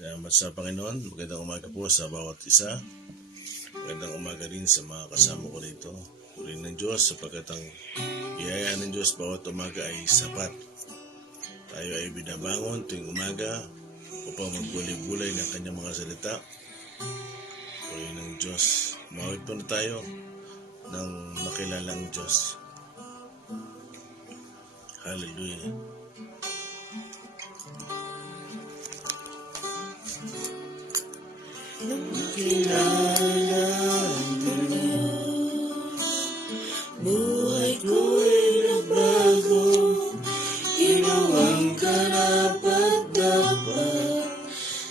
Salamat sa Panginoon. Magandang umaga po sa bawat isa. Magandang umaga rin sa mga kasama ko rito. Purihin ng Diyos sapagkat ang biyaya ng Diyos bawat umaga ay sapat. Tayo ay binabangon tuwing umaga upang magbulay-bulay ng kanyang mga salita. Purihin ng Diyos. Umawit po na tayo ng makilalang Diyos. Hallelujah. Nang makilala mo, buhay ko'y nagbago. Ginawang karapat-dapat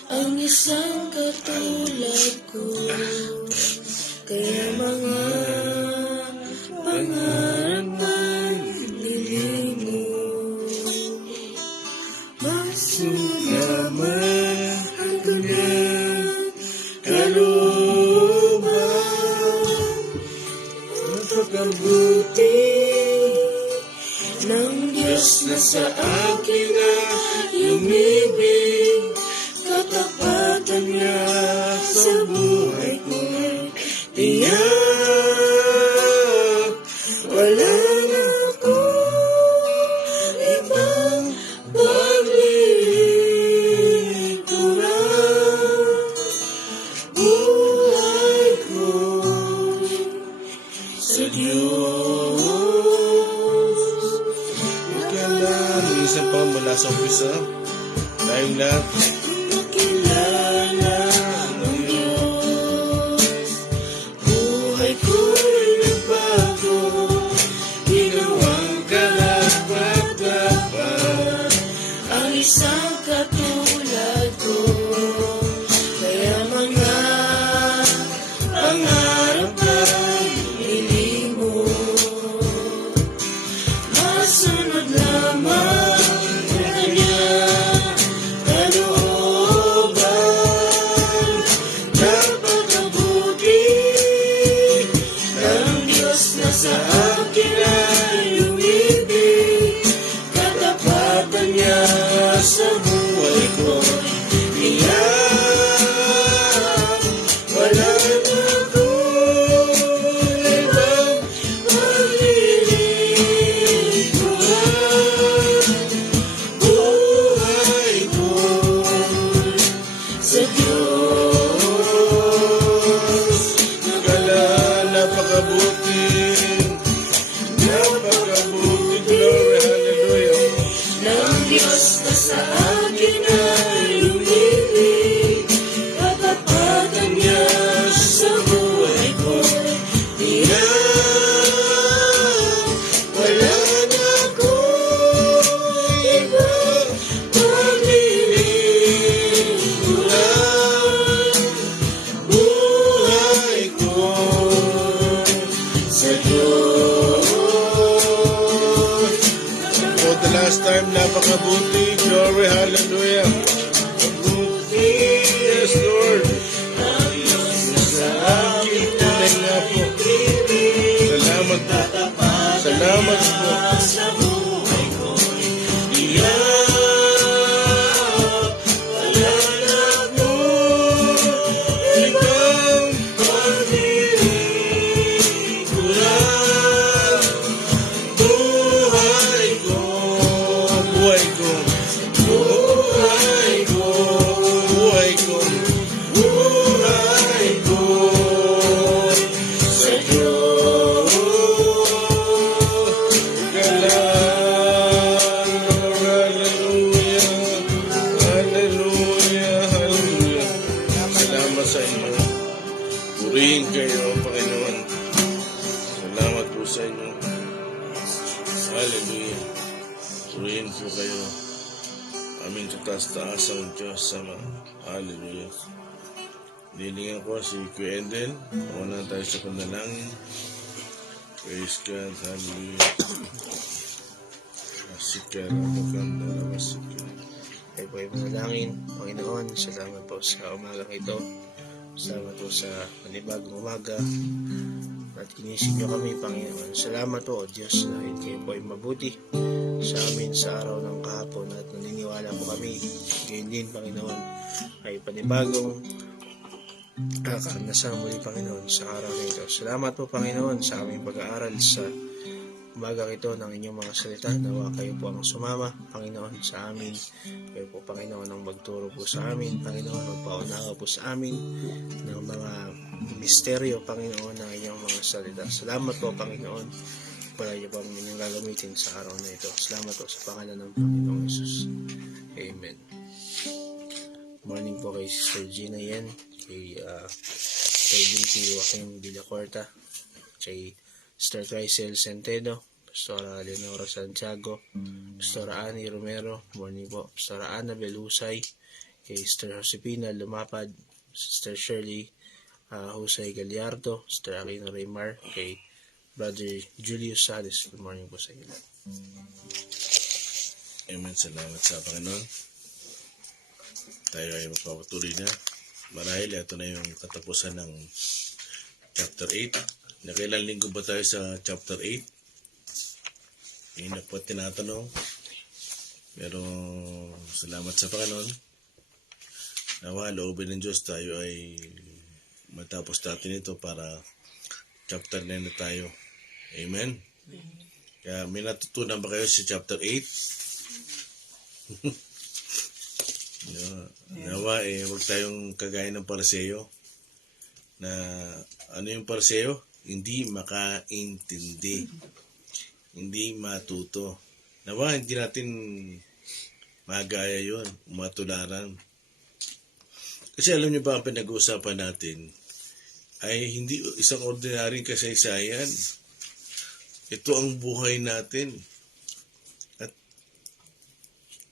ang isang katulad ko. Kaya mga pangarap ay nilimo. Masuyaman ang kanyang kalooban, napakabuti ng Diyos na sa akin na umibig. Katapatan niya sa buhay ko'y tiyak. Wala na akong ibang paglilingkuran. Buhay ko sa Diyos. Isa pa mula sa umpisa. Tayong lahat. Makilala ng Diyos, buhay ko'y nagbago. Ginawang karapat-dapat ang isang katulad ko. Kaya mga pangarap ay nilimo. Masunod lamang sa akin ay umibig. Katapatan niya sa buhay ko tiyak. Wala na akong ibang paglilingkuran. Buhay ko sa Diyos. Napakabuti. Glory, hallelujah. Ng Diyos na sa akin ay umibig. Katapatan niya sa buhay ko tiyak. Wala na akong ibang paglilingkuran. Buhay ko sa Diyos. For the last time, napakabuti. Glory, hallelujah. Mabuti, yes, Lord. Sa akin tunay nga po. Salamat po. Salamat po. Sa buhay ko'y tiyak. Wala na akong ibang paglilingkuran. Buhay ko, Buhay ko. buhay ko, Buhay ko. buhay ko sa Diyos. Hallelujah. Hallelujah. Hallelujah. Salamat sa inyo. Purihin kayo, Panginoon. Salamat po sa inyo. Hallelujah. Purihin po kayo. Aming kataas-taasang Diyos sama. Hallelujah. Nilingan ko si Kuya Endel. Una tayo sa panalangin. Praise God. Hallelujah. Masikar. Maganda na masikar. Tayo po ay manalangin. Panginoon, salamat po sa umagang ito. Salamat po sa panibagong umaga. At inisip niyo kami, Panginoon. Salamat po, O Diyos, dahil kayo po ay mabuti. sa amin sa araw ng kahapon at naniniwala po kami ngayon din, Panginoon, ay panibagong karanasan muli, Panginoon, sa araw na ito. Salamat po, Panginoon, sa aming pag-aaral sa umagang ito ng inyong mga salita. Nawa kayo po ang sumama, Panginoon, sa amin. Kayo po, Panginoon, ang magturo po sa amin, Panginoon, magpaunawa po sa amin ng mga misteryo, Panginoon, ng inyong mga salita. Salamat po, Panginoon. Pala niyo po ang inyong gagamitin sa araw na ito. Salamat po sa pangalan ng Panginoong Jesus. Amen. Morning po kay Sister Gina Yen, kay Binti Joaquin Villacorta, kay Sister Chrysel Centeno, Pastora Leonora Santiago, Pastora Annie Romero, morning po, Pastora Ana Belusay, kay Sister Josepina Lumapad, Sister Shirley Jose Gallardo, Sister Aquino Raymar, kay Brother Julius Salis. Good morning po sa inyo. Amen. Salamat sa Panginoon. Tayo ay magpapatuloy na. Marahil ito na yung katapusan ng chapter 8. Nakailan linggo ba tayo sa chapter 8? Yun na po tinatanong. Pero salamat sa Panginoon. Nawa, loobin ng Diyos, tayo ay matapos natin ito para chapter 9 na tayo. Amen. Kaya may natutunan ba kayo sa chapter 8? Nawa, huwag tayong kagaya ng Pariseo na ano yung Pariseo? Hindi makaintindi, hindi matuto. Nawa, hindi natin magaya yun, matularan. Kasi alam niyo ba, ang pinag-uusapan natin ay hindi isang ordinaryong kasaysayan. Ito ang buhay natin.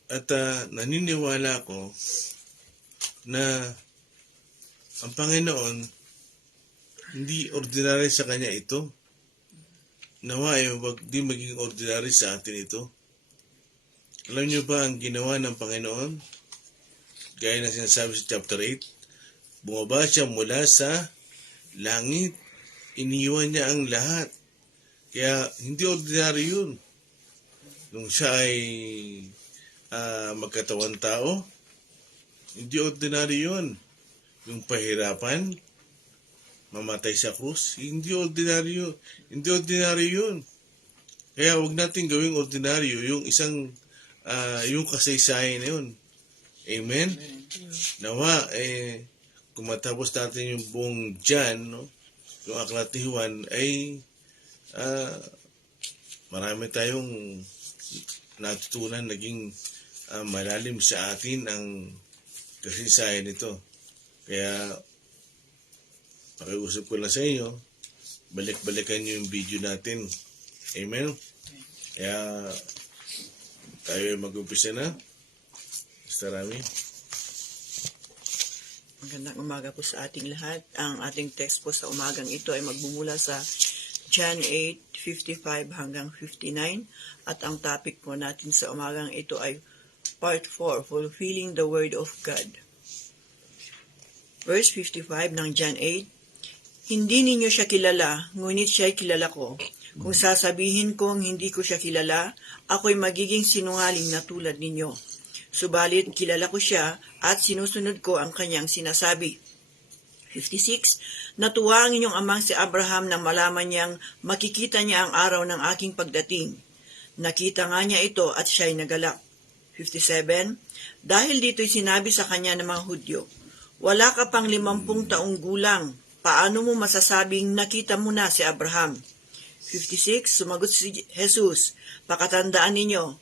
At naniniwala ko na ang Panginoon hindi ordinary sa Kanya ito. Nawa wag di maging ordinary sa atin ito. Alam niyo ba ang ginawa ng Panginoon? Gaya ng sinasabi sa chapter 8, bumaba siya mula sa langit. Iniwan niya ang lahat. Kaya hindi ordinary yun. Nung siya ay magkatawan tao, hindi ordinary yun. Yung pahirapan, mamatay sa krus, hindi ordinary yun. Hindi ordinary yun. Kaya wag natin gawing ordinaryo yung isang yung kasaysayan na yun. Amen? Nawa, kung matapos natin yung buong John, no, yung aklat ni Juan, ay marami tayong natutunan, naging malalim sa atin ang kasaysayan nito. Kaya pakiusap ko lang sa inyo, balik-balikan nyo yung video natin. Amen? Kaya tayo ay mag-umpisa na. Mr. Rami. Magandang umaga po sa ating lahat. Ang ating text po sa umagang ito ay magbumula sa John 8:55 hanggang 59. At ang topic po natin sa umagang ito ay Part 4, Fulfilling the Word of God. Verse 55 ng John 8, Hindi ninyo siya kilala, ngunit siya'y kilala ko. Kung sasabihin kong hindi ko siya kilala, ako'y magiging sinungaling na tulad ninyo. Subalit, kilala ko siya at sinusunod ko ang kanyang sinasabi. 56, Natuwa ang inyong amang si Abraham nang malaman niyang makikita niya ang araw ng aking pagdating. Nakita nga niya ito at siya'y nagalak. 57, Dahil dito'y sinabi sa kanya ng mga Hudyo, Wala ka pang 50 taong gulang, paano mo masasabing nakita mo na si Abraham? 56, Sumagot si Jesus, Pakatandaan ninyo,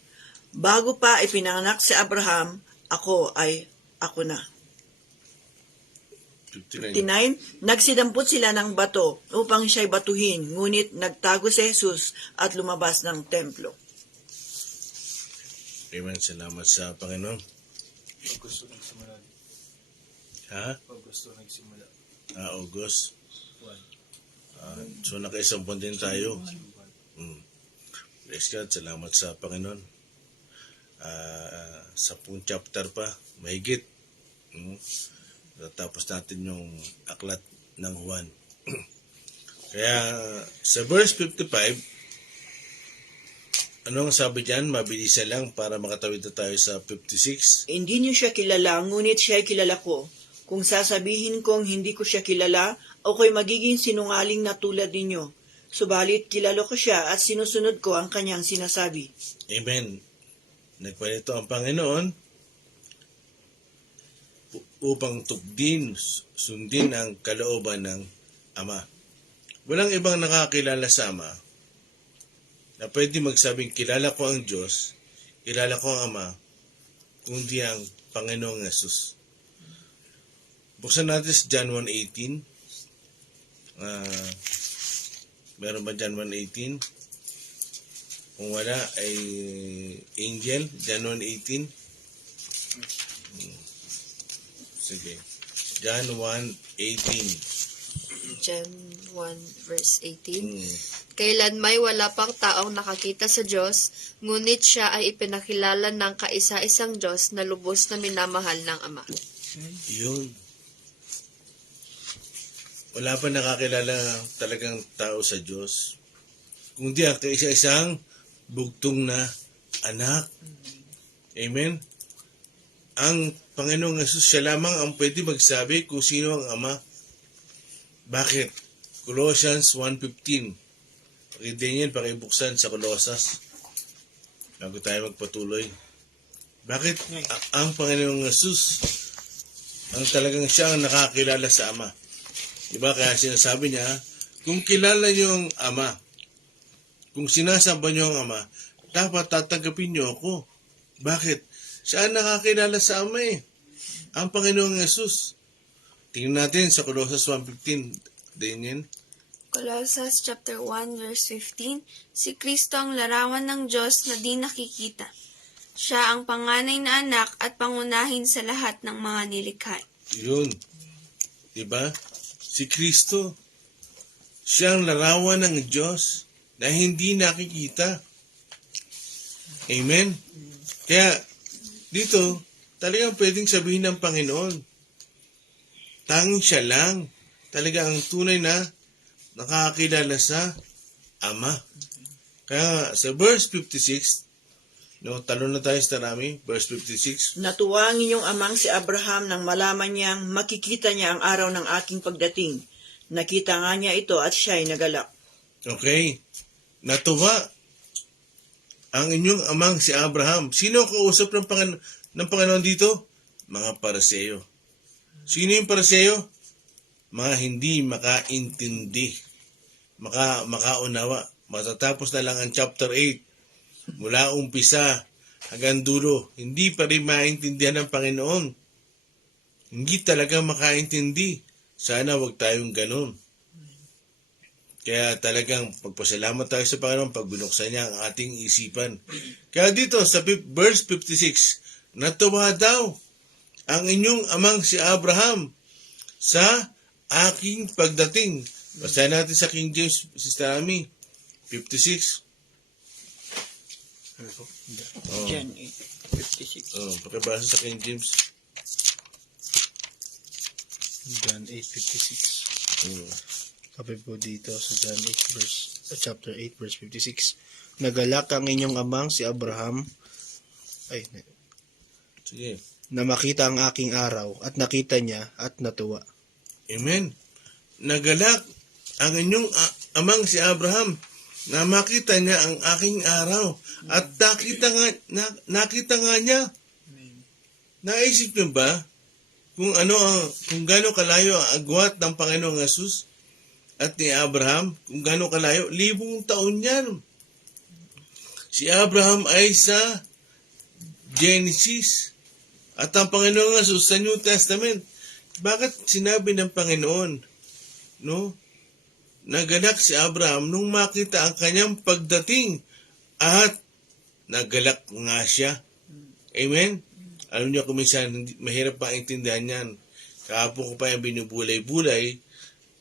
bago pa ipinanganak si Abraham, ako na. 59, Nagsidampot sila ng bato upang siya'y batuhin, ngunit nagtago si Jesus at lumabas ng templo. Amen. Salamat sa Panginoon. Pag gusto nagsimula. Ha? Pag gusto nagsimula. August. So nakaisang buwan din tayo. Praise God. Salamat sa Panginoon. 10 chapter pa. Mahigit. Tapos natin yung aklat ng Juan. Kaya sa verse 55, Ano ang sabi dyan? Mabilisan lang para makatawid na tayo sa 56. Hindi niyo siya kilala, ngunit siya'y kilala ko. Kung sasabihin kong hindi ko siya kilala, ako'y magiging sinungaling na tulad ninyo. Subalit kilala ko siya at sinusunod ko ang kanyang sinasabi. Amen. Nagpanito ang Panginoon upang sundin ang kalooban ng Ama. Walang ibang nakakilala sa Ama na pwede magsabing kilala ko ang Diyos, kilala ko ang Ama, kundi ang Panginoong Yesus. Buksan natin sa John 1:18. Meron ba John 1:18? Kung wala ay Angel, John 1:18. Sige. John 1:18. John 1 verse 18. Hmm. Kailan may wala pang taong nakakita sa Diyos, ngunit siya ay ipinakilala ng kaisa-isang Diyos na lubos na minamahal ng Ama. Yun. Wala pa nakakilala talagang tao sa Diyos. Kundi ang kaisa-isang bugtong na anak. Amen? Ang Panginoong Yesus, siya lamang ang pwede magsabi kung sino ang Ama. Bakit? Colossians 1:15. Pakinggan yan, pakibuksan sa Colossus. Bago tayo magpatuloy. Bakit ang Panginoong Yesus ang talagang siya ang nakakilala sa Ama? Diba kaya sinasabi niya, kung kilala niyo ang Ama, kung sinasamba niyo ang Ama, dapat tatanggapin niyo ako. Bakit? Siya ang nakakilala sa Ama eh. Ang Panginoong Yesus. Tingnan natin sa Colossus 1:15. Daniel. Colossians chapter 1 verse 15, si Kristo ang larawan ng Diyos na di nakikita. Siya ang panganay na anak at pangunahin sa lahat ng mga nilikha. Yun. Diba? Si Kristo. Siya ang larawan ng Diyos na hindi nakikita. Amen? Kaya, dito, talagang pwedeng sabihin ng Panginoon, tanging siya lang, talaga ang tunay na nakakilala sa Ama. Kaya sa verse 56, talon na tayo sa tarami, verse 56. Natuwa ang inyong amang si Abraham nang malaman niyang makikita niya ang araw ng aking pagdating. Nakita nga niya ito at siya'y nagalak. Okay. Natuwa ang inyong amang si Abraham. Sino ang kausap ng Panginoon dito? Mga Pariseo. Sino yung Pariseo? Mga hindi makaintindi, makaunawa. Matatapos na lang ang chapter 8, mula umpisa hanggang dulo, hindi pa rin maintindihan ng Panginoon. Hindi talaga makaintindi. Sana wag tayong ganun. Kaya talagang pagpasalamat tayo sa Panginoon pag binuksan niya ang ating isipan. Kaya dito sa verse 56, natuwa daw ang inyong amang si Abraham sa aking pagdating. Basahin natin sa King James, Sister Ami, 56. John 8:56. Pakibasa sa King James. John 8:56. Sabi po dito sa John 8 chapter 8 verse 56. Nagalak ang inyong amang si Abraham Sige. na makita ang aking araw at nakita niya at natuwa. Amen. Nagalak ang inyong amang si Abraham na makita niya ang aking araw at nakita nga niya. Naisip niyo ba kung gaano kalayo ang agwat ng Panginoong Yesus at ni Abraham, kung gaano kalayo, 1,000 taon yan. Si Abraham ay sa Genesis at ang Panginoong Yesus sa New Testament. Bakit sinabi ng Panginoon, nagalak si Abraham nung makita ang kanyang pagdating at nagalak nga siya. Amen? Alam niyo, kuminsan, mahirap pa intindihan yan. Kahapon ko pa yung binubulay-bulay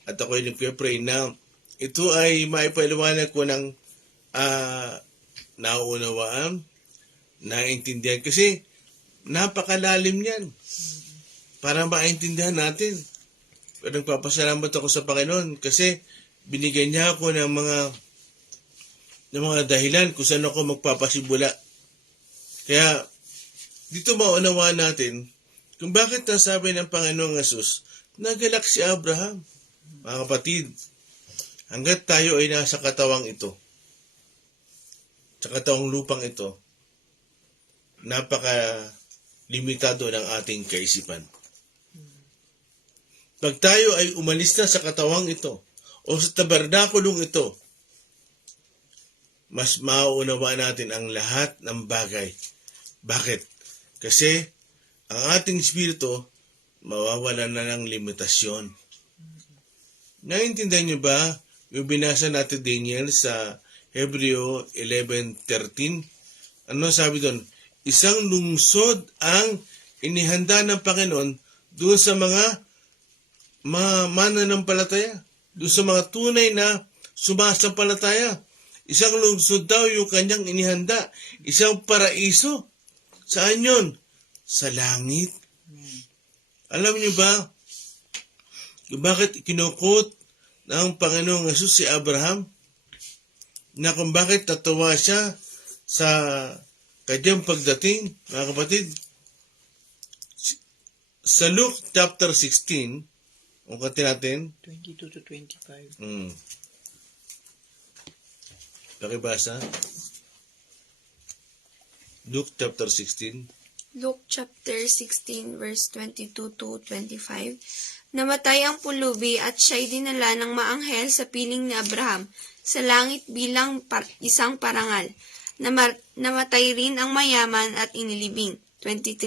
at ako'y nagpipray na ito ay maipaliwanag ko ng nauunawaan, naintindihan. Kasi napakalalim yan para maintindihan natin. Pero nagpapasalamat ako sa Panginoon kasi binigyan niya ako ng mga ng mga dahilan kung saan ako magpapasimula. Kaya, dito maunawaan natin kung bakit nasabi ng Panginoong Yesus, nagalak si Abraham. Mga kapatid, hanggat tayo ay nasa katawang ito, sa katawang lupang ito, napaka-limitado ng ating kaisipan. Pag tayo ay umalis na sa katawang ito, o sa tabernakulong ito, mas mauunawaan natin ang lahat ng bagay. Bakit? Kasi ang ating espiritu mawawala na ng limitasyon. Naintindihan niyo ba yung binasa natin Daniel sa Hebreo 11:13? Ano sabi doon? Isang lungsod ang inihanda ng Panginoon doon sa mga mananampalataya, doon sa mga tunay na sumasampalataya. Isang lungsod daw yung kanyang inihanda. Isang paraiso. Saan yun? Sa langit. Alam niyo ba bakit kinukot ng Panginoong Yesus si Abraham? Na kung bakit tatawa siya sa kanyang pagdating, mga kapatid? Sa Luke chapter 16, ungkatin natin. 22 to 25. Pakibasa. Luke chapter 16. Luke chapter 16 verse 22 to 25. Namatay ang pulubi at siya'y dinala ng maanghel sa piling ni Abraham sa langit bilang isang parangal. Namatay rin ang mayaman at inilibing. 23.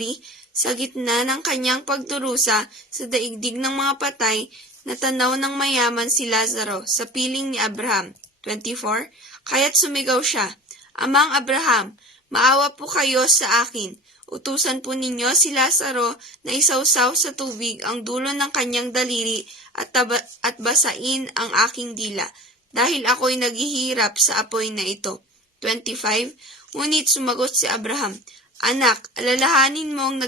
Sa gitna ng kanyang pagdurusa sa daigdig ng mga patay, natanaw ng mayaman si Lazaro sa piling ni Abraham. 24. Kaya't sumigaw siya, Amang Abraham, maawa po kayo sa akin. Utusan po ninyo si Lazaro na isawsaw sa tubig ang dulo ng kanyang daliri at basain ang aking dila, dahil ako'y naghihirap sa apoy na ito. 25. Ngunit sumagot si Abraham, Anak, alalahanin mong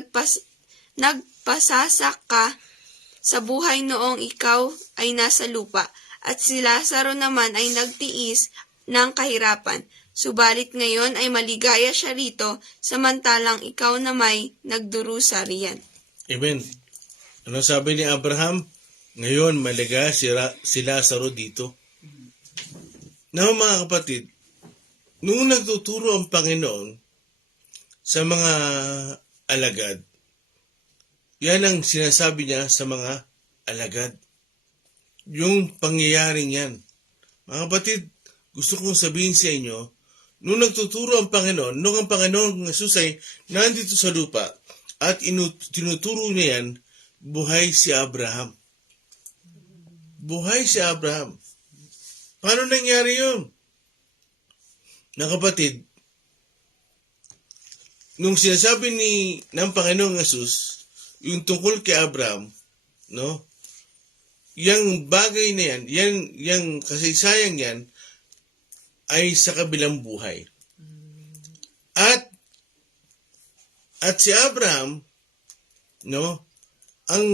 nagpasasak ka sa buhay noong ikaw ay nasa lupa, at si Lazaro naman ay nagtiis ng kahirapan. Subalit ngayon ay maligaya siya rito, samantalang ikaw na may nagdurusa riyan. Amen. Ano sabi ni Abraham? Ngayon maligaya si Lazaro dito. Now mga kapatid, noong nagtuturo ang Panginoon sa mga alagad, yan ang sinasabi niya sa mga alagad. Yung pangyayaring yan. Mga kapatid, gusto kong sabihin sa inyo, nung nagtuturo ang Panginoon, nung ang Panginoon Jesus ay nandito sa lupa at tinuturo niya yan, buhay si Abraham. Buhay si Abraham. Paano nangyari yun? Na kapatid, nung sinasabi ng Panginoong Jesus, yung tungkol kay Abraham, no? Yang bagay na yan, yang kasaysayang yan, ay sa kabilang buhay. At si Abraham, no, ang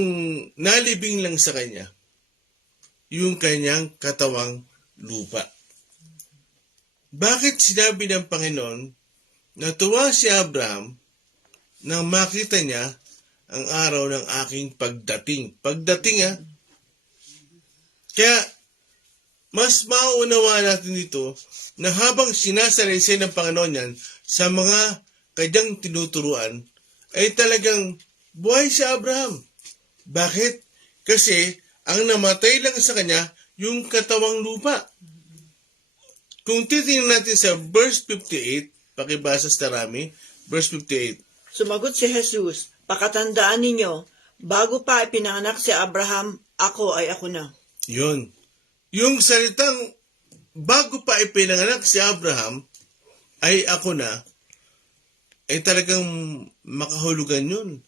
nalibing lang sa kanya, yung kanyang katawang lupa. Bakit sinabi ng Panginoon na tuwa si Abraham nang makita niya ang araw ng aking pagdating? Pagdating Kaya, mas mauunawaan natin dito na habang sinasalaysay ng Panginoon yan sa mga kanyang tinuturuan, ay talagang buhay si Abraham. Bakit? Kasi ang namatay lang sa kanya yung katawang lupa. Kung titingnan natin sa verse 58, pakibasa sa Tarami, verse 58. Sumagot si Jesus, Pakatandaan ninyo, bago pa ipinanganak si Abraham, ako ay ako na. Yun. Yung salitang bago pa ipinanganak si Abraham, ay ako na, ay talagang makahulugan yun.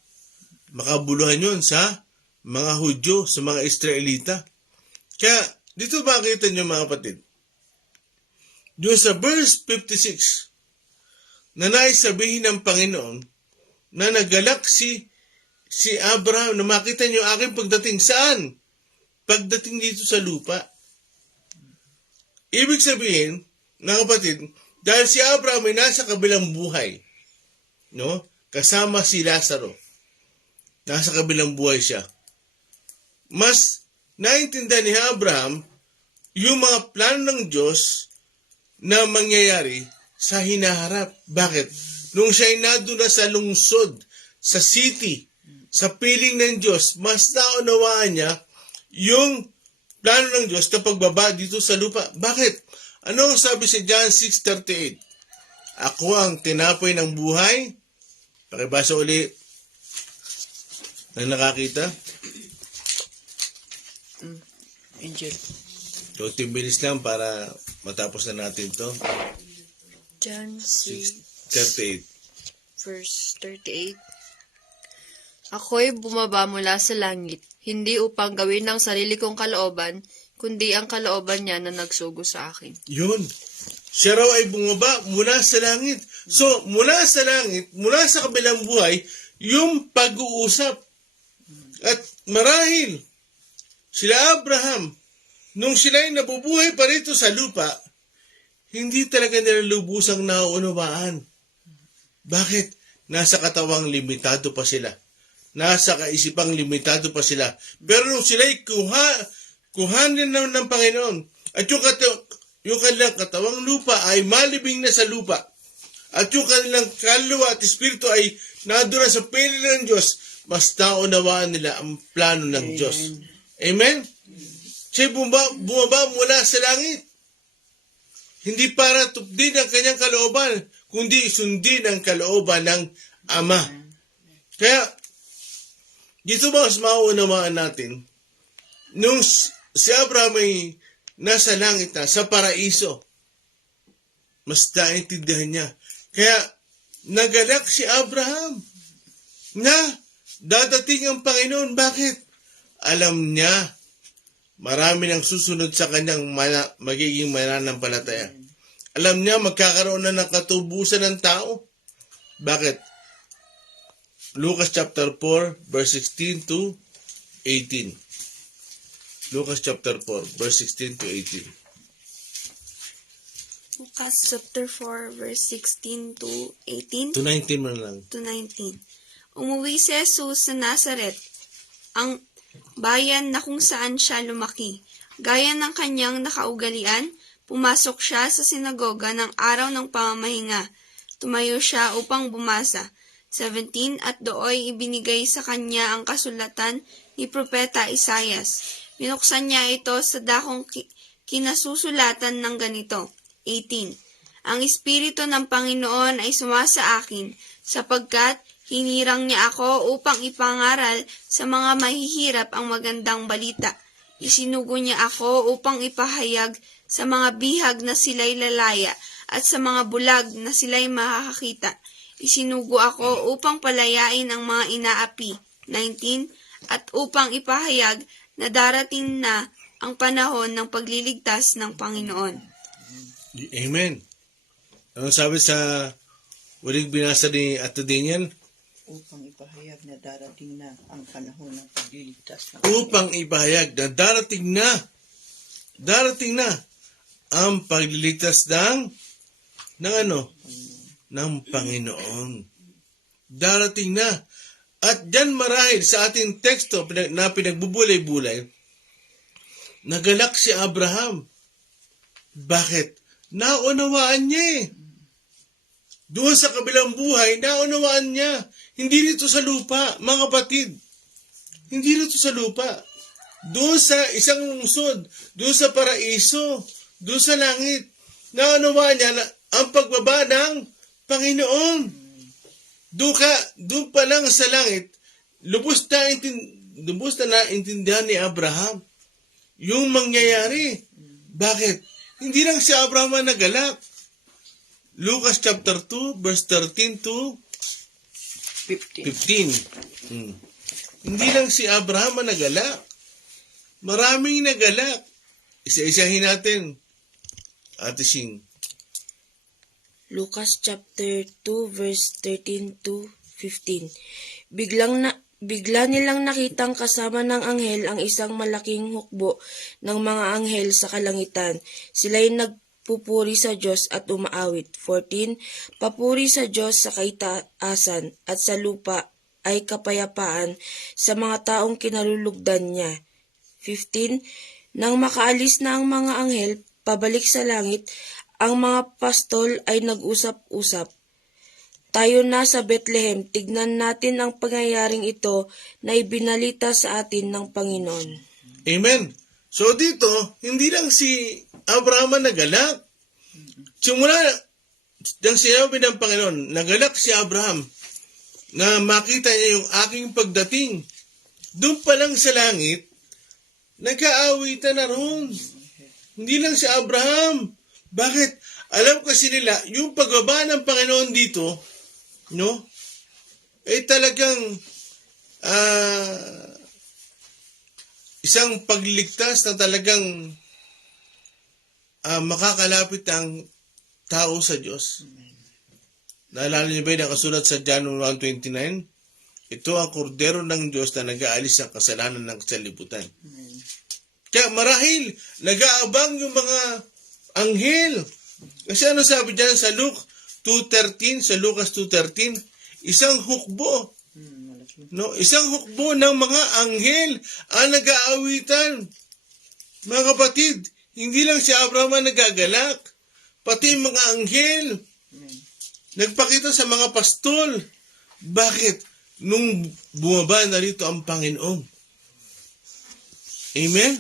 Makabuluhan yun sa mga Hudyo, sa mga Israelita. Kaya, dito makikita nyo mga kapatid, doon sa verse 56, na naisabihin ng Panginoon, na nagalak si Abraham, na makita nyo aking pagdating. Saan? Pagdating dito sa lupa. Ibig sabihin, Mga kapatid, dahil si Abraham ay nasa kabilang buhay, no? Kasama si Lazaro. Nasa kabilang buhay siya. Mas naintindihan ni Abraham yung mga plano ng Diyos na mangyayari sa hinaharap. Bakit? Nung siya ay nandun na sa lungsod, sa city, sa piling ng Diyos, mas naunawaan niya yung plano ng Diyos na pagbaba dito sa lupa. Bakit? Ano ang sabi sa John 6:38? Ako ang tinapoy ng buhay. Pakibasa uli ng nakakita. Angel. 20 minutes lang para matapos na natin to. John 6, 38. verse 38. Ako'y bumaba mula sa langit, hindi upang gawin ng sarili kong kalooban, kundi ang kalooban niya na nagsugo sa akin. Yun. Siya raw ay bumaba mula sa langit. So, mula sa langit, mula sa kabilang buhay, yung pag-uusap. At marahil, sila Abraham, nung sila ay nabubuhay pa rito sa lupa, hindi talaga nila lubusang nauunawaan. Bakit? Nasa katawang limitado pa sila. Nasa kaisipang limitado pa sila. Pero nung sila ay kuhanin naman ng Panginoon, at yung kanilang katawang lupa ay malibing na sa lupa, at yung kanilang kaluluwa at espiritu ay nadura sa piling ng Diyos, mas naunawaan nila ang plano ng Diyos. Amen? Siya bumaba mula sa langit. Hindi para tupdin ang kanyang kalooban, kundi sundin ang kalooban ng Ama. Kaya, dito mas mauunawaan natin, nung si Abraham ay nasa langit na, sa paraiso, mas naintindihan niya. Kaya, nagalak si Abraham na dadating ang Panginoon. Bakit? Alam niya, marami nang susunod sa kanyang magiging mananampalataya. Alam niya, magkakaroon na ng katubusan ng tao. Bakit? Lucas chapter 4, verse 16 to 18. Lucas chapter 4, verse 16 to 18. Lucas chapter 4, verse 16 to 18 To 19 man lang. to 19. Umuwi si Jesus sa Nazaret, ang bayan na kung saan siya lumaki. Gaya ng kanyang nakaugalian, pumasok siya sa sinagoga ng araw ng pamamahinga. Tumayo siya upang bumasa. 17. At dooy ibinigay sa kanya ang kasulatan ni Propeta Isaias. Binuksan niya ito sa dakong kinasusulatan ng ganito. 18. Ang Espiritu ng Panginoon ay sumasa akin, sapagkat hinirang niya ako upang ipangaral sa mga mahihirap ang magandang balita. Isinugo niya ako upang ipahayag sa mga bihag na sila'y lalaya at sa mga bulag na sila'y makakakita. Isinugo ako upang palayain ang mga inaapi. 19. At upang ipahayag na darating na ang panahon ng pagliligtas ng Panginoon. Amen. Anong sabi sa huling binasa ni Ato Daniel? Upang ipahayag na darating na ang panahon ng pagliligtas ng Upang ipahayag na darating na ang pagliligtas ng ano? Ng Panginoon. Darating na. At dyan marahil sa ating teksto na pinagbubulay-bulay, nagalak si Abraham. Bakit? Naunawaan niya eh. Doon sa kabilang buhay, naunawaan niya. Hindi rito sa lupa, mga kapatid. Hindi rito sa lupa. Doon sa isang lungsod, doon sa paraiso, doon sa langit, naunawaan niya na ang pagbaba ng Panginoon. Doon pa lang sa langit, lubos na naintindihan ni Abraham yung mangyayari. Bakit? Hindi lang si Abraham ang nagalak. Lucas chapter 2, verse 13 to 15. Hindi lang si Abraham ang nagalak. Maraming nagalak. Isa-isahin natin. Ate Sing. Lucas chapter 2 verse 13 to 15. Bigla nilang nakitang kasama ng anghel ang isang malaking hukbo ng mga anghel sa kalangitan. Sila'y pupuri sa Diyos at umaawit. 14. Papuri sa Diyos sa kaitaasan at sa lupa ay kapayapaan sa mga taong kinalulugdan niya. 15. Nang makaalis na ang mga anghel pabalik sa langit, ang mga pastol ay nag-usap-usap. Tayo na sa Bethlehem, tignan natin ang pangyayaring ito na ibinalita sa atin ng Panginoon. Amen. So dito, hindi lang si Abraham ang nagalak. Simula ng sinabi ng Panginoon, nagalak si Abraham na makita niya yung aking pagdating. Doon pa lang sa langit, nag-aawitan na roon. Hindi lang si Abraham. Bakit? Alam kasi nila, yung pagbaba ng Panginoon dito, no? Ay talagang isang pagligtas na talagang makakalapit ang tao sa Diyos. Naalala niyo ba yung nakasulat sa John 1:29? Ito ang kordero ng Diyos na nag-aalis ng kasalanan ng sanlibutan. Kaya marahil, nag-aabang yung mga anghel. Kasi ano sabi dyan sa Luke 2:13, sa Lucas 2:13, isang hukbo. No, isang hukbo ng mga anghel ang nag-aawitan. Mga kapatid, hindi lang si Abraham ang nagagalak, pati mga anghel. Nagpakita sa mga pastol. Bakit? Nung bumaba na rito ang Panginoon. Amen?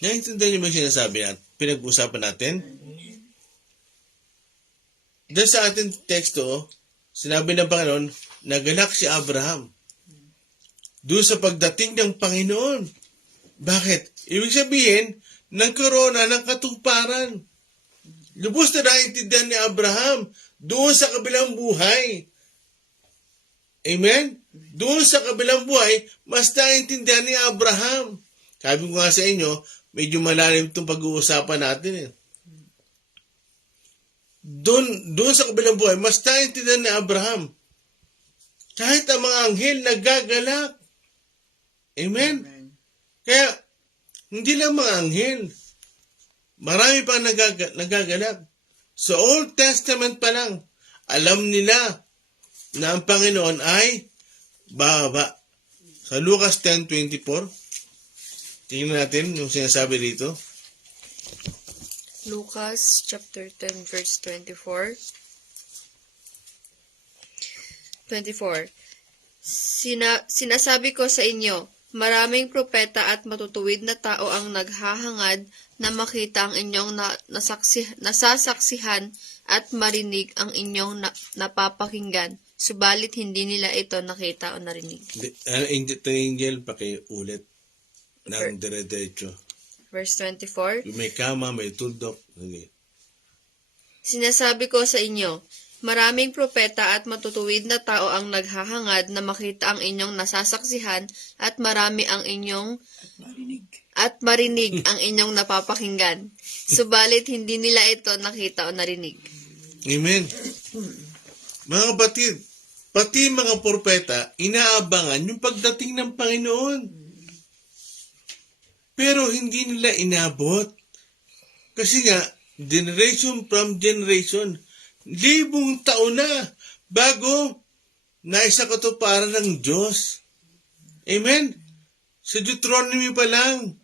Naintindihan niyo ba yung sinasabi natin? Pinag-usapan natin? Dahil sa ating teksto, sinabi ng Panginoon, nagalak si Abraham. Doon sa pagdating ng Panginoon. Bakit? Ibig sabihin, nagkaroon na ng katuparan. Lubos na naintindihan ni Abraham doon sa kabilang buhay. Amen? Doon sa kabilang buhay, mas naintindihan ni Abraham. Sabi ko nga sa inyo, medyo malalim itong pag-uusapan natin. Doon sa kabilang buhay, mas naintindihan ni Abraham. Kahit ang mga anghel nagagalak. Amen? Kaya, hindi lang mga anghel. Marami pa nagagalak. Sa Old Testament pa lang, alam nila na ang Panginoon ay bababa. Sa Lucas 10:24, tingnan natin yung sinasabi dito. Lucas chapter 10 verse 24. Sinasabi ko sa inyo, maraming propeta at matutuwid na tao ang naghahangad na makita ang inyong nasasaksihan at marinig ang inyong napapakinggan. Subalit hindi nila ito nakita o narinig. Angel, pakiulit ng dire-diretso. Verse 24. May kama, may tuldok. Okay. Sinasabi ko sa inyo, maraming propeta at matutuwid na tao ang naghahangad na makita ang inyong nasasaksihan at marami ang inyong marinig ang inyong napapakinggan. Subalit hindi nila ito nakita o narinig. Amen. Mga kapatid, pati mga propeta, inaabangan yung pagdating ng Panginoon. Pero hindi nila inabot. Kasi nga, generation from generation, 1,000 taon na bago naisa katuparan ng Diyos. Amen? Sa Deuteronomy pa lang,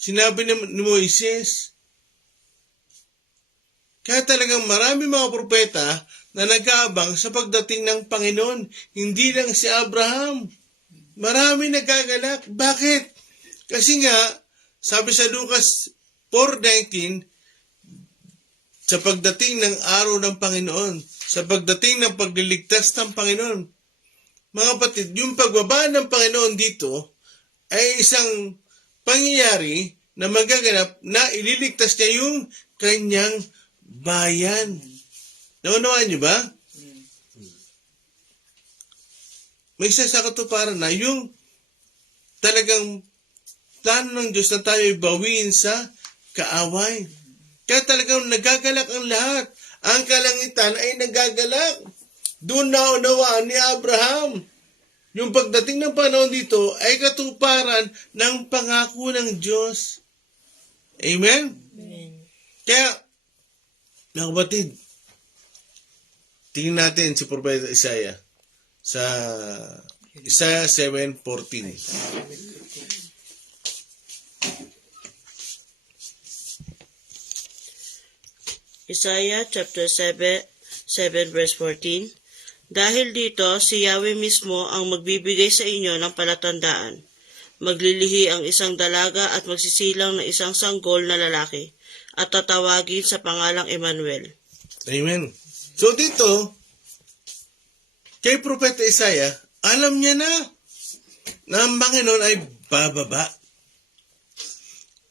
sinabi ni Moises. Kaya talagang marami mga propeta na nag-aabang sa pagdating ng Panginoon. Hindi lang si Abraham. Marami nagagalak. Bakit? Kasi nga, sabi sa Lucas 4:19, sa pagdating ng araw ng Panginoon, sa pagdating ng pagliligtas ng Panginoon, mga kapatid, yung pagbaba ng Panginoon dito ay isang pangyayari na magaganap na ililigtas niya yung kanyang bayan. Naunawaan niyo ba? May isa sa katuparan na yung talagang plano ng Diyos na tayo bawiin sa kaaway. Kaya talagang nagagalak ang lahat. Ang kalangitan ay nagagalak. Doon naunawaan ni Abraham. Yung pagdating ng panahon dito ay katuparan ng pangako ng Diyos. Amen? Amen. Kaya, mga kapatid, tingnan natin si Propeta Isaiah sa Isaiah 7:14. Isaiah chapter 7 verse 14. Dahil dito, si Yahweh mismo ang magbibigay sa inyo ng palatandaan. Maglilihi ang isang dalaga at magsisilang na isang sanggol na lalaki at tatawagin sa pangalang Emmanuel. Amen. So dito, kay Propeta Isaiah, alam niya na ang Panginoon ay bababa.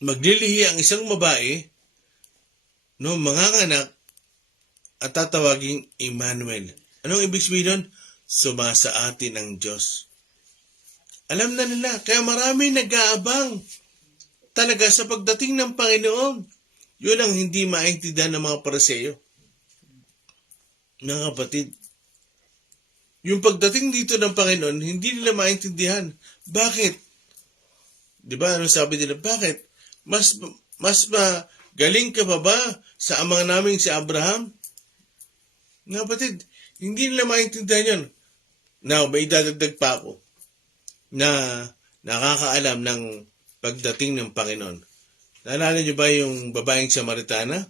Maglilihi ang isang babae, manganganak, at tatawaging Emmanuel. Anong ibig sabihin nun? Sumasa atin ang Diyos. Alam na nila, kaya marami nag-aabang talaga sa pagdating ng Panginoon. Yun ang hindi maintindihan ng mga Pariseo. Mga kapatid, yung pagdating dito ng Panginoon, hindi nila maintindihan. Bakit? Di ba? Anong sabi nila? Bakit? Mas galing ka pa ba sa amang naming si Abraham? Mga kapatid, hindi nila maintindihan yun. Now, may dadagdag pa ako na nakakaalam ng pagdating ng Panginoon. Naalala niyo ba yung babaeng Samaritana?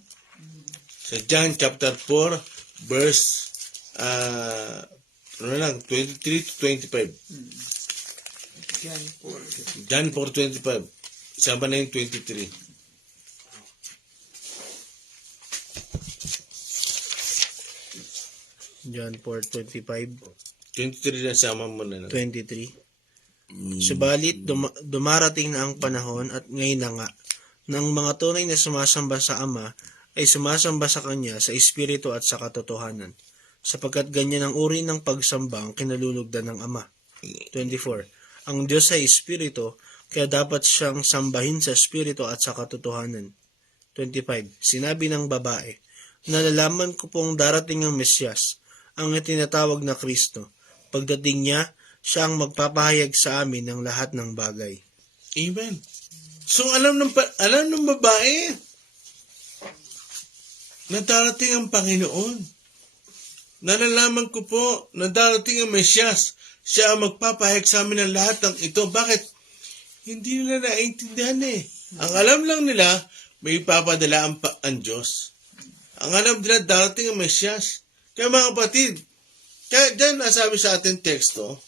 Sa John chapter 4, verse 23 to 25. John 4:25. Isama na yung 23. John 4:25, 23 na sama mo na lang. 23. Subalit dumarating na ang panahon at ngayon na nga, ng mga tunay na sumasamba sa Ama ay sumasamba sa Kanya sa Espiritu at sa katotohanan, sapagkat ganyan ang uri ng pagsamba ang kinalulugdan ng Ama. 24. Ang Diyos ay Espiritu, kaya dapat siyang sambahin sa Espiritu at sa katotohanan. 25. Sinabi ng babae, nalalaman ko pong darating ang Mesyas, ang itinatawag na Kristo. Pagdating niya, siya ang magpapahayag sa amin ng lahat ng bagay. Amen. So alam ng babae na darating ang Panginoon. Nalalaman ko po na darating ang Mesyas. Siya ang magpapahayag sa amin ng lahat ng ito. Bakit? Hindi nila naiintindihan eh. Ang alam lang nila, may ipapadala ang Diyos. Ang alam nila, darating ang Mesyas. Kaya mga kapatid, kaya dyan nasabi sa ating teksto,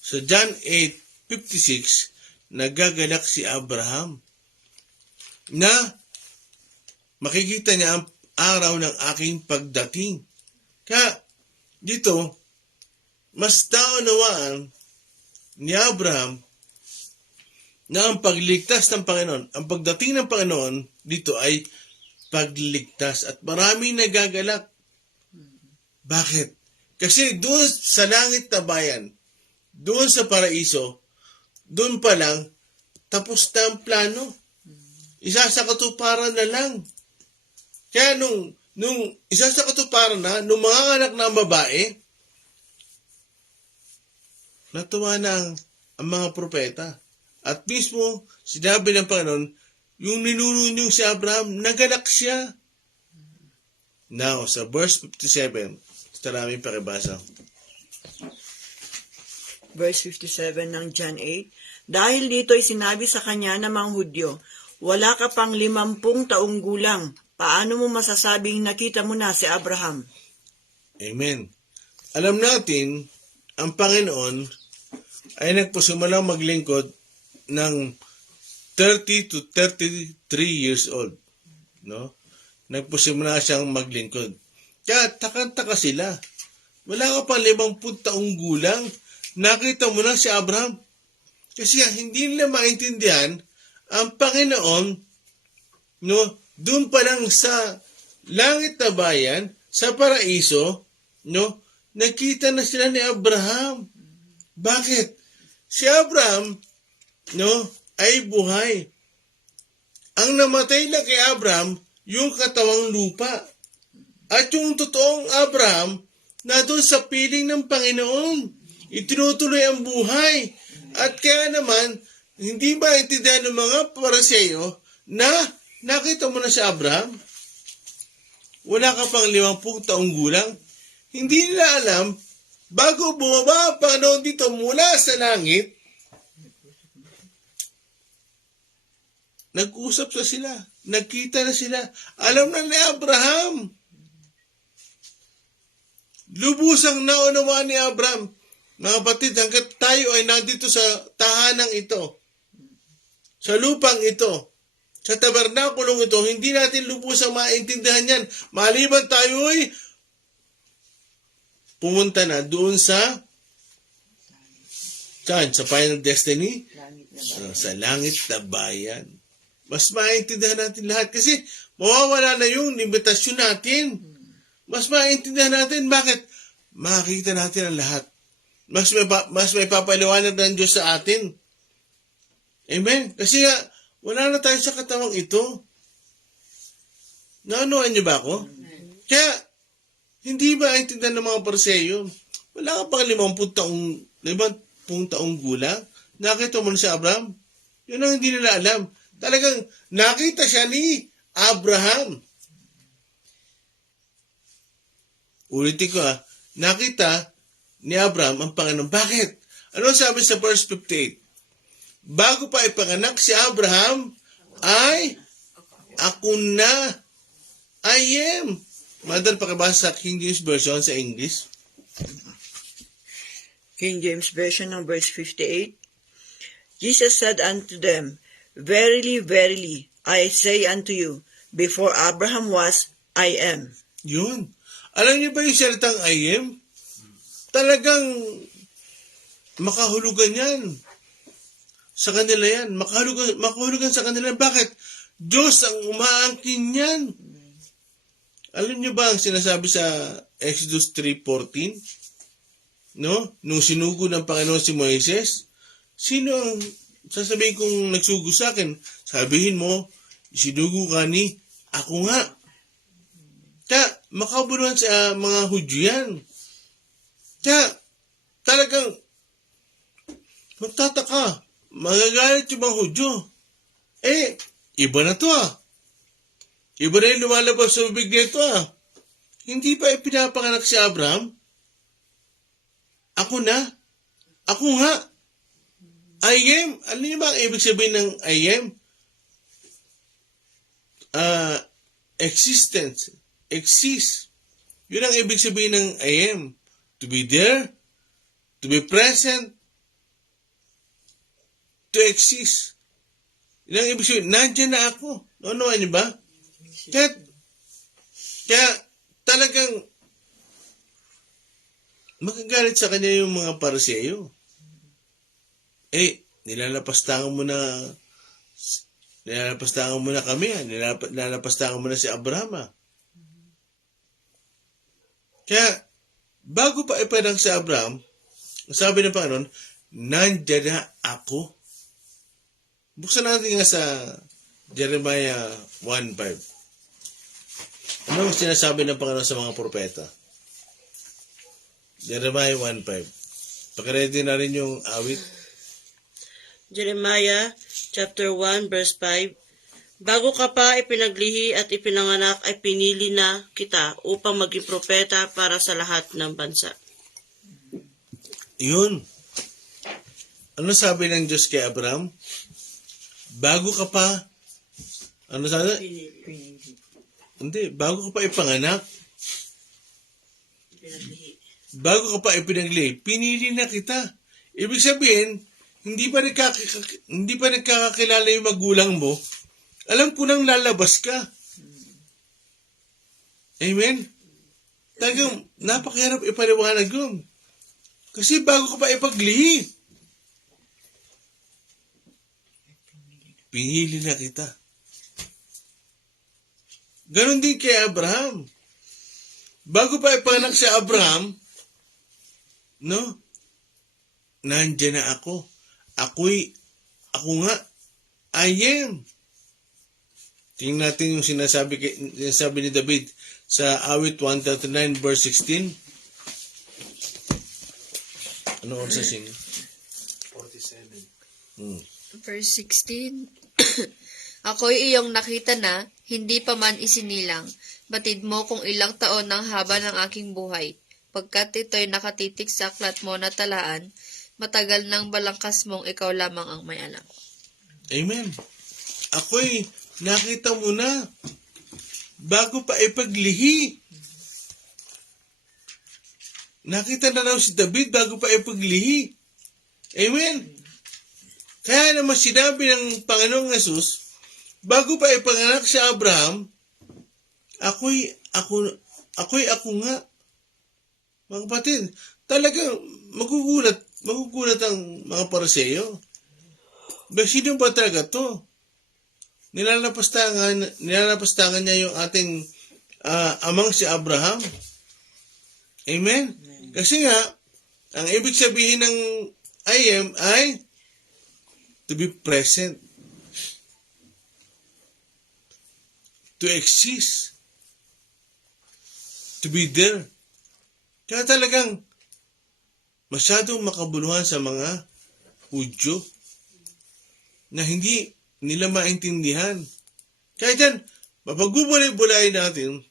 sa John 8:56, nagagalak si Abraham na makikita niya ang araw ng aking pagdating. Kaya dito, mas naunawaan ni Abraham na ang pagligtas ng Panginoon, ang pagdating ng Panginoon dito ay pagligtas at maraming nagagalak. Bakit? Kasi doon sa langit na bayan, doon sa paraiso, doon pa lang, tapos na ang plano. Isa sa katuparan na lang. Kaya nung isa sa katuparan na, nung mga anak ng babae, natuwa na ang mga propeta. At mismo, sinabi ng Panginoon, yung ninuno si Abraham, nagalak siya. Now, sa verse 57, ito namin pakibasa. Verse 57 ng John 8, dahil dito ay sinabi sa kanya ng mga Hudyo, wala ka pang 50 taong gulang, paano mo masasabing nakita mo na si Abraham? Amen. Alam natin, ang Panginoon ay nagpusimulang maglingkod ng 30 to 33 years old. No? Nagpusimula siyang maglingkod. Kaya takang-taka sila. Wala ka pa 50 taong gulang, nakita mo na si Abraham. Kasi hindi nila maintindihan ang Panginoon, no, doon pa lang sa langit na bayan, sa paraiso, no, nakita na sila ni Abraham. Bakit? Si Abraham, no, ay buhay. Ang namatay lang kay Abraham, yung katawang lupa. At yung totoong Abraham, na doon sa piling ng Panginoon, itinutuloy ang buhay. At kaya naman, hindi ba intindihan ng mga Pariseo na nakita mo na si Abraham? wala ka pang 50 taong gulang? Hindi nila alam, bago bumaba ang Panginoon dito mula sa langit, nag-usap na sila, nagkita na sila, alam na ni Abraham. Lubusang naunawaan ni Abraham, mga kapatid, hanggat tayo ay nandito sa tahanang ito, sa lupang ito, sa tabernakulong ito, hindi natin lubusang maintindihan yan. Maliban tayo ay pumunta na doon sa Final Destiny? Sa langit na bayan. Mas maintindihan natin lahat kasi mawawala na yung limitasyon natin. Mas maintindihan natin. Bakit? Makikita natin ang lahat. Mas may papaliwanag ng Diyos sa atin. Amen? Kasi wala na tayo sa katawang ito. Naunuan niyo ba ako? Kaya, hindi ba maintindihan ng mga Pariseyo? Wala ka pang 50 taong gulang? Nakita mo na si Abraham? Yun ang hindi nila alam. Talagang nakita siya ni Abraham. Ulitin ko nakita ni Abraham ang Panginoon. Bakit? Ano sabi sa verse 58? Bago pa ipanganak si Abraham, ay ako na, I am. Mother, pakibasa sa King James Version sa English. King James Version ng verse 58. Jesus said unto them, Verily, verily, I say unto you, before Abraham was, I am. Yun. Alam niyo ba yung salitang I am? Talagang makahulugan yan. Sa kanila yan. Makahulugan sa kanila. Bakit? Diyos ang umaangkin yan. Alam niyo ba ang sinasabi sa Exodus 3:14? No? Nung sinugo ng Panginoon si Moises, sino ang sasabihin kong nagsugo sa akin? Sabihin mo, sinugo ka ni ako nga. Kaya makabuluhan sa mga Hudyo yan. Kaya talagang magtataka. Magagalit yung mga Hudyo. Iba na to Iba na yung lumalabas sa bibig nito Hindi pa ipinapanganak si Abraham? Ako na? Ako nga? I am? Ano niyo ba ang ibig sabihin ng I am? Existence. Exist. Yun ang ibig sabihin ng I am. To be there, to be present, to exist. Yun ang ibig sabihin. Nandiyan na ako. Naunawan niyo ba? Kaya talagang magagalit sa kanya yung mga Pariseyo. Nilalapastangan mo na kami. Nilalapastangan mo na si Abraham. Kaya, bago pa ipanang si Abraham, sabi ng Panginoon, nandiyan na ako. Buksan natin nga sa Jeremiah 1:5. Ano ang sinasabi ng Panginoon sa mga propeta? Jeremiah 1:5. Pakiredy na rin yung awit. Jeremiah chapter 1 verse 5. Bago ka pa ipinaglihi at ipinanganak ay pinili na kita upang maging propeta para sa lahat ng bansa. Yun. Ano sabi ng Diyos kay Abraham? Bago ka pa, ano sabi? Hindi, bago ka pa ipanganak, bago ka pa ipinaglihi, pinili na kita. Ibig sabihin, hindi pa nagkakakilala yung magulang mo, alam ko nang lalabas ka. Amen? Talagang napakahirap ipaliwanag yun. Kasi bago ka pa ipaglihi, pinili na kita. Ganon din kay Abraham. Bago pa ipanganak si Abraham, nandiyan na ako. Ako nga, I am. Tingnan natin yung sinasabi ni David sa awit 139 verse 16. Ano oras sa sing? 47. Verse 16. Ako'y iyong nakita na, hindi pa man isinilang. Batid mo kung ilang taon ang haba ng aking buhay. Pagkat ito'y nakatitik sa aklat mo na talaan, matagal nang balangkas mong ikaw lamang ang may alam. Amen. Ako'y nakita mo na bago pa ipaglihi. Nakita na raw si David bago pa ipaglihi. Amen. Kaya naman sinabi ng Panginoong Yesus, bago pa ipanganak si Abraham, ako'y ako nga. Mga kapatid, talagang magugulat ang mga Pariseo. Ba, sino ba talaga to? Nilalapastangan niya yung ating amang si Abraham. Amen? Kasi nga, ang ibig sabihin ng I am ay to be present. To exist. To be there. Kaya talagang masyadong makabuluhan sa mga Hudyo na hindi nila maintindihan. Kaya dyan, mapagbubulay-bulay natin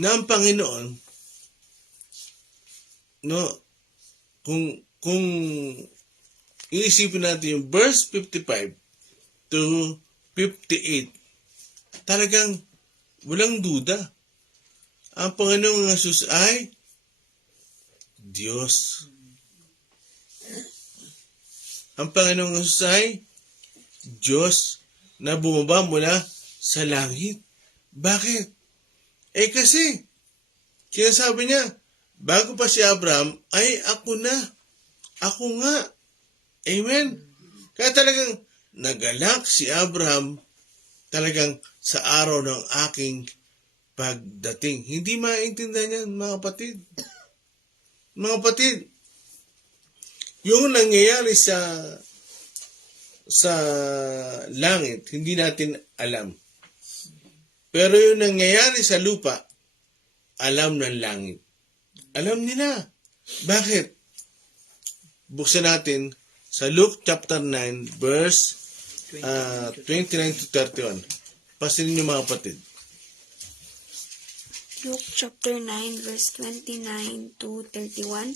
na ang Panginoon, no, kung iisipin natin yung verse 55 to 58, talagang walang duda. Ang Panginoong Jesus ay Diyos. Ang Panginoong Jesus ay Diyos na bumaba mula sa langit. Bakit? Kasi, sinasabi niya, bago pa si Abraham, ay ako na. Ako nga. Amen? Kaya talagang nagalak si Abraham talagang sa araw ng aking pagdating. Hindi maintindihan yan, mga kapatid. Mga kapatid, yung nangyayari sa langit, hindi natin alam. Pero yung nangyayari sa lupa, alam ng langit. Alam nila. Bakit? Buksan natin sa Luke chapter 9, verse 29 to 31. Pasin niyo mga kapatid. Luke chapter 9 verse 29 to 31.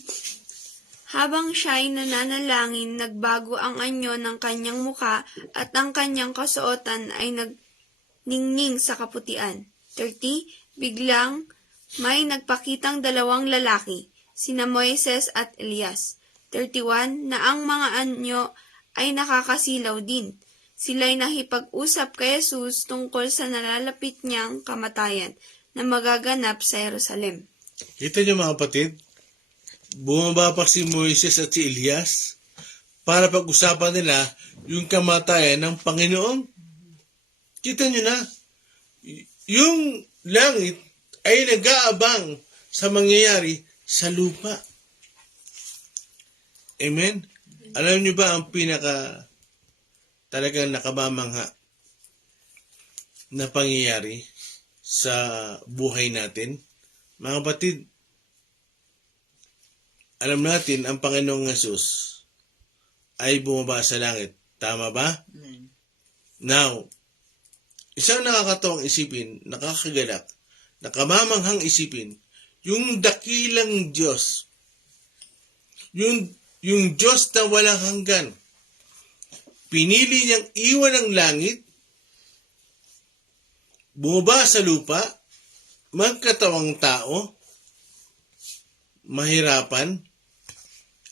Habang siya'y nananalangin, nagbago ang anyo ng kanyang muka at ang kanyang kasuotan ay nagningning sa kaputian. 30. Biglang may nagpakitang dalawang lalaki, sina Moises at Elias. 31. Na ang mga anyo ay nakakasilaw din. Sila'y nakipag-usap kay Jesus tungkol sa nalalapit niyang kamatayan na magaganap sa Jerusalem. Kita niyo mga kapatid, bumaba pa si Moises at si Elias para pag-usapan nila yung kamatayan ng Panginoon. Kita niyo na, yung langit ay nag-aabang sa mangyayari sa lupa. Amen? Alam niyo ba ang talagang nakabamangha na pangyayari sa buhay natin? Mga kapatid, alam natin ang Panginoong Yesus ay bumaba sa langit. Tama ba? Now, isang nakakatawang isipin, nakakagalak, nakamamanghang isipin, yung dakilang Diyos, yung Diyos na walang hanggan, pinili niyang iwan ang langit, bumaba sa lupa, magkatawang tao, mahirapan,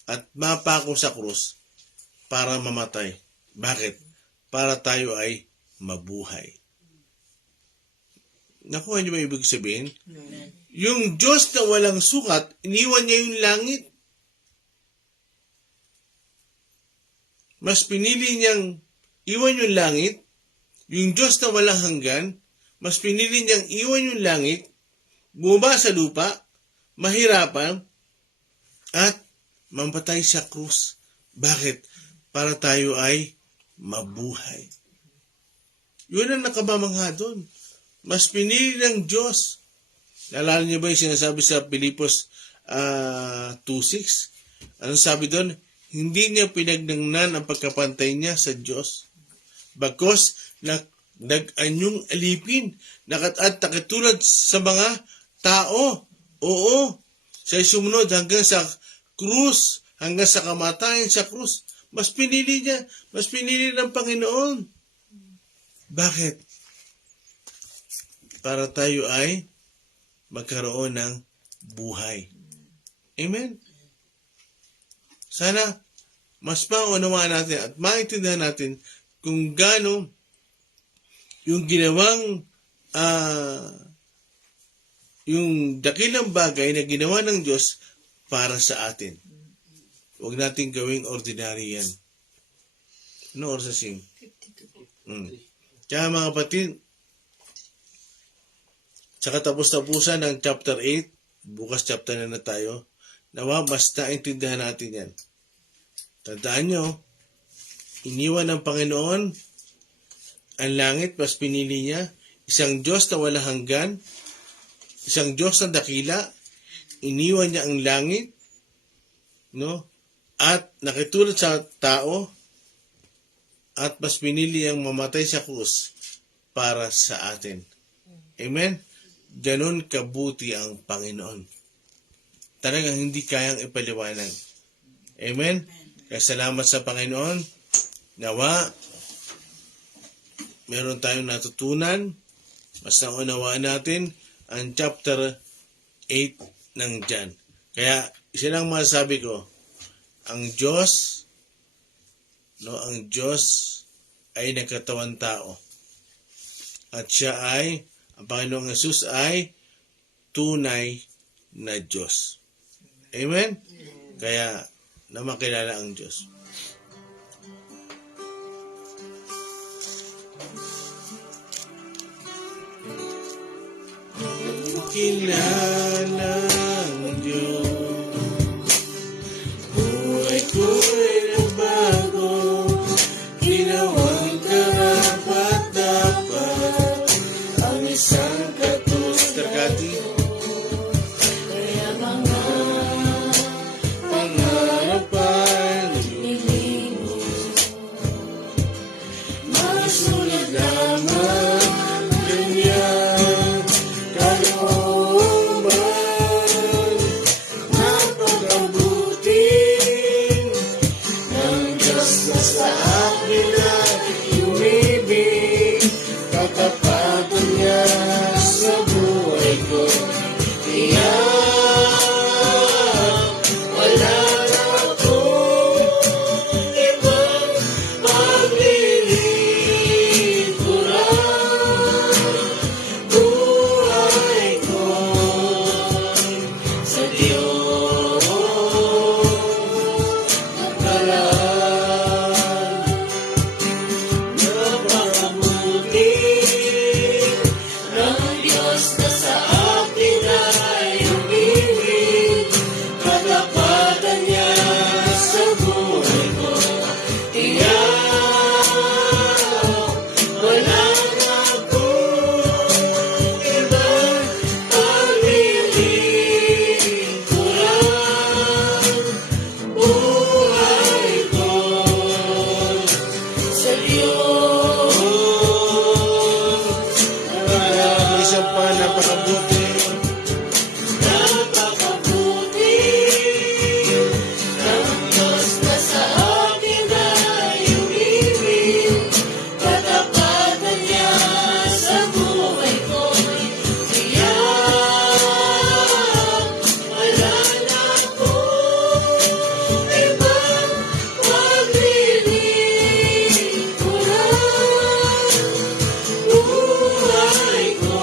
at mapako sa krus para mamatay. Bakit? Para tayo ay mabuhay. Nakuha niyo ba ibig sabihin? Yung Diyos na walang sukat, iniwan niya yung langit. Mas pinili niyang iwan yung langit, yung Diyos na walang hanggan, mas pinili niyang iwan yung langit, bumaba sa lupa, mahirapan, at mamatay sa krus. Bakit? Para tayo ay mabuhay. Yun ang nakabamangha doon. Mas pinili ng Diyos. Naalala niyo ba yung sinasabi sa Pilipos 2:6? Anong sabi doon? Hindi niya pinagnangnan ang pagkapantay niya sa Diyos. Bagkos nag-anyong alipin, at nakitulad sa mga tao. Oo, siya sumunod hanggang sa krus, hanggang sa kamatayan sa krus. Mas pinili ng Panginoon. Bakit? Para tayo ay magkaroon ng buhay. Amen? Sana mas maunawaan natin at maintindihan natin kung gaano yung ginawang yung dakilang bagay na ginawa ng Diyos para sa atin. Huwag natin gawing ordinary yan. Ano oras na sing? Kaya mga kapatid, sa katapos-tapusan ng chapter 8, bukas chapter na tayo, nawa mas naintindihan natin yan. Tandaan nyo, iniwan ng Panginoon ang langit, mas pinili niya, isang Diyos na walang hanggan, isang Diyos na dakila, iniwan niya ang langit, no? At nakitulad sa tao, at mas pinili ang mamatay sa krus para sa atin. Amen? Ganon kabuti ang Panginoon. Talagang hindi kayang ipaliwanag. Amen? Kaya salamat sa Panginoon. Nawa, meron tayong natutunan. Mas naunawaan natin ang chapter 8 ng John. Kaya, isa lang masasabi ko, ang Diyos ay nagkatawan tao. At siya ay, ang Panginoong Yesus ay tunay na Diyos. Amen? Kaya, na makilala ang Diyos. Kilala ang Diyos, buhay ko'y nagbago, ginawang karapat-dapat, ang isang katus-tarkati. Kaya mga pangarapan nilingos, masunod lamang ganyan kalooban, napakabutin ng Diyos na sa akin ay umibig, katapatan niya sa buhay ko. Kaya wala na akong ibang paglilingkuran. Buhay ko sa Diyos nakalaan. Napakabuti ng Diyos na sa akin ay umibig, katapatan niya sa buhay ko. Kaya wala na akong ibang paglilingkuran. Buhay ko sa Diyos. Isa pa, napakabuti. Napakabuti ng Diyos na sa akin ay umibig, katapatan niya sa buhay ko. Kaya wala na akong ibang paglilingkuran. Buhay ko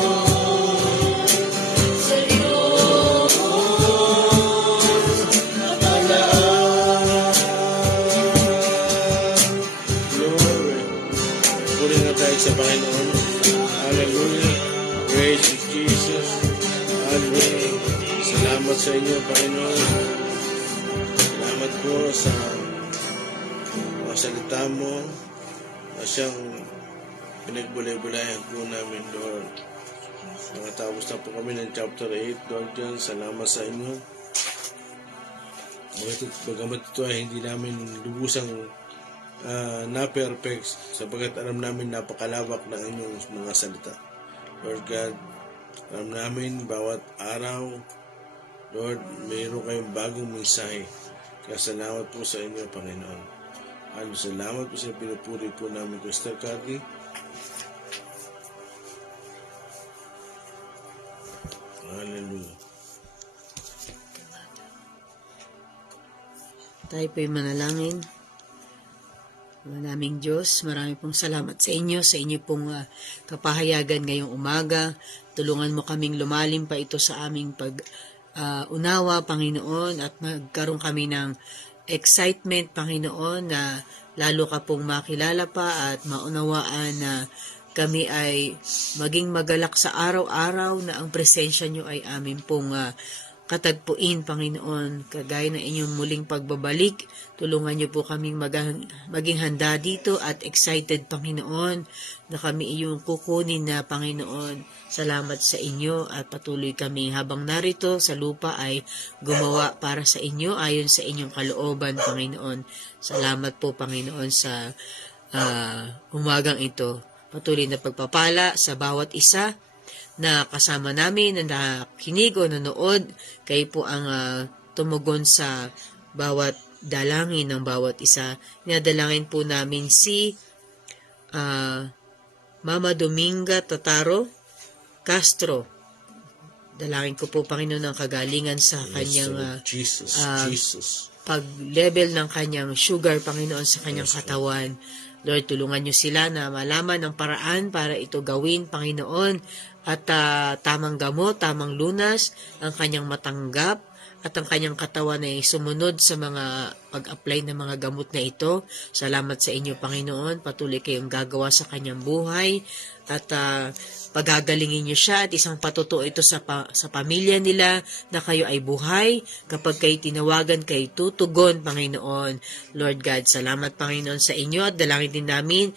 sa Diyos nakalaan. Glory. Puri na tayo sa Panginoon. Hallelujah. Praise you, Jesus. Hallelujah. Salamat sa inyo, Panginoon. Salamat po sa mga salita mo na siyang pinagbulay-bulayan po namin, Lord. Nakatapos na po kami ng chapter 8, Lord John. Salamat sa inyo. Bagamat ito ay hindi namin lubusang na-perfect sapagkat alam namin napakalawak ng inyong mga salita. Lord God, alam namin bawat araw, Lord, mayroon kayong bagong mensahe. Kaya salamat po sa inyo, Panginoon. Salamat po sa pinupuri po namin ko, Sister Carly. Hallelujah. Tayo po'y manalangin. Maraming Diyos, marami pong salamat sa inyo pong kapahayagan ngayong umaga. Tulungan mo kaming lumalim pa ito sa aming unawa, Panginoon, at magkaroon kami ng excitement, Panginoon, na lalo ka pong makilala pa at maunawaan na kami ay maging magalak sa araw-araw na ang presensya nyo ay amin pong katagpuin, Panginoon. Kagaya ng inyong muling pagbabalik, tulungan niyo po kaming maging handa dito at excited, Panginoon, na kami iyong kukunin na, Panginoon. Salamat sa inyo at patuloy kami habang narito sa lupa ay gumawa para sa inyo ayon sa inyong kalooban, Panginoon. Salamat po, Panginoon, sa umagang ito. Patuloy na pagpapala sa bawat isa na kasama namin, na nakinig o nanood. Kayo po ang tumugon sa bawat dalangin ng bawat isa. Ninadalangin po namin si Mama Dominga Tataro Castro. Dalangin ko po, Panginoon, ng kagalingan sa kanyang Jesus. pag-level ng kanyang sugar, Panginoon, sa kanyang katawan. Lord, tulungan niyo sila na malaman ang paraan para ito gawin, Panginoon, at tamang gamot, tamang lunas, ang kanyang matanggap, at ang kanyang katawan ay sumunod sa mga pag-apply ng mga gamot na ito. Salamat sa inyo, Panginoon. Patuloy kayong gagawa sa kanyang buhay at pagagalingin niyo siya at isang patutuo ito sa pamilya nila na kayo ay buhay. Kapag kayo tinawagan, kayo tutugon, Panginoon. Lord God, salamat, Panginoon, sa inyo at dalangin din namin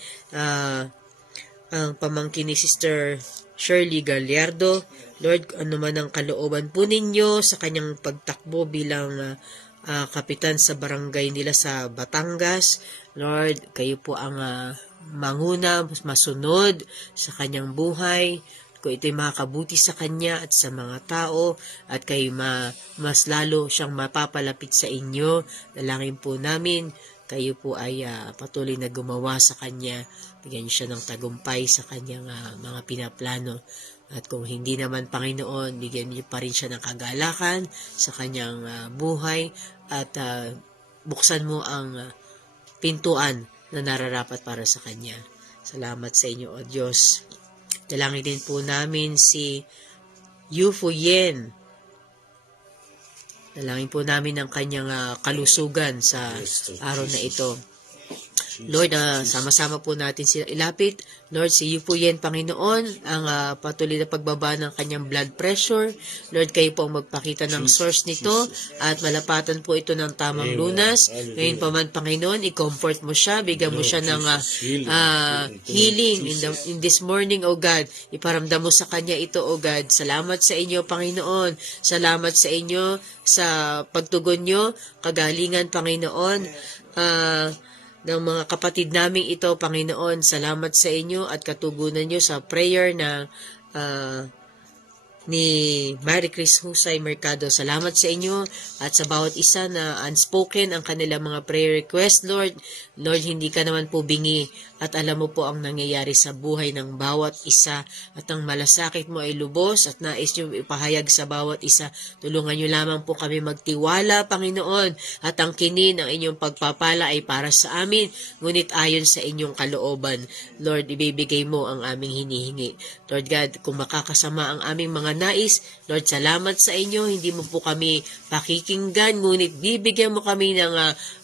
ang pamangkin ni Sister Shirley Gallardo. Lord, ano man ang kalooban po ninyo sa kanyang pagtakbo bilang kapitan sa barangay nila sa Batangas. Lord, kayo po ang manguna, masunod sa kanyang buhay. Kung ito'y makakabuti sa kanya at sa mga tao at kayo mas lalo siyang mapapalapit sa inyo. Dalangin po namin, kayo po ay patuloy na gumawa sa kanya. Bigyan niyo siya ng tagumpay sa kanyang mga pinaplano. At kung hindi naman, Panginoon, bigyan niyo pa rin siya ng kagalakan sa kanyang buhay at buksan mo ang pintuan na nararapat para sa kanya. Salamat sa inyo, O Diyos. Dalangin din po namin si Yu Fu Yen. Dalangin po namin ang kanyang kalusugan sa araw na ito. Lord, sama-sama po natin sila ilapit. Lord, si Yu po yan, Panginoon, ang patuloy na pagbaba ng kanyang blood pressure. Lord, kayo po ang magpakita ng source nito at malapatan po ito ng tamang lunas. Ngayon pa man, Panginoon, i-comfort mo siya, bigyan mo siya ng healing in this morning, O God. Iparamdam mo sa kanya ito, O God. Salamat sa inyo, Panginoon. Salamat sa inyo sa pagtugon nyo, kagalingan, Panginoon. Ng mga kapatid naming ito, Panginoon, salamat sa inyo at katugunan nyo sa prayer na ni Mary Chris Husay Mercado. Salamat sa inyo at sa bawat isa na unspoken ang kanilang mga prayer request, Lord. Lord, hindi ka naman po bingi at alam mo po ang nangyayari sa buhay ng bawat isa at ang malasakit mo ay lubos at nais nyo ipahayag sa bawat isa. Tulungan nyo lamang po kami magtiwala, Panginoon, at ang kinin ng inyong pagpapala ay para sa amin, ngunit ayon sa inyong kalooban. Lord, ibibigay mo ang aming hinihingi. Lord God, kung makakasama ang aming mga nais, Lord, salamat sa inyo. Hindi mo po kami pakikinggan, ngunit bibigyan mo kami ng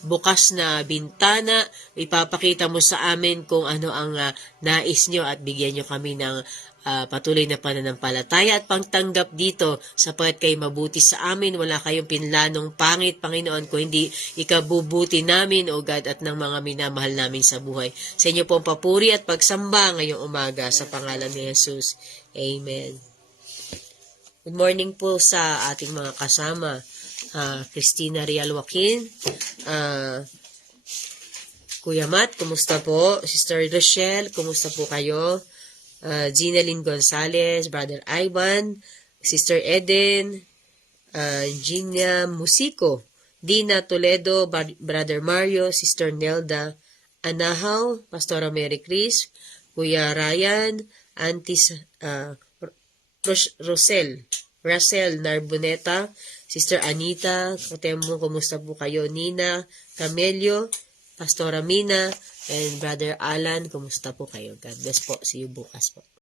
bukas na bintana. Ipapakita mo sa amin kung ano ang nais nyo at bigyan nyo kami ng patuloy na pananampalataya at pangtanggap dito sapagkat kayo mabuti sa amin. Wala kayong pinlanong pangit, Panginoon, kung hindi ikabubuti namin, O God, at ng mga minamahal namin sa buhay. Sa inyo pong papuri at pagsamba ngayong umaga sa pangalan ni Jesus. Amen. Good morning po sa ating mga kasama. Christina Real Joaquin, Kuya Matt, kumusta po? Sister Rochelle, kumusta po kayo? Gina Lynn Gonzalez, Brother Ivan, Sister Eden, Gina Musico, Dina Toledo, Brother Mario, Sister Nelda Anahaw, Pastora Mary Chris, Kuya Ryan, Auntie Rosel Narboneta, Sister Anita, Katemo, kumusta po kayo? Nina, Camelio, Pastora Mina, and Brother Alan, kumusta po kayo? God bless po. See you bukas po.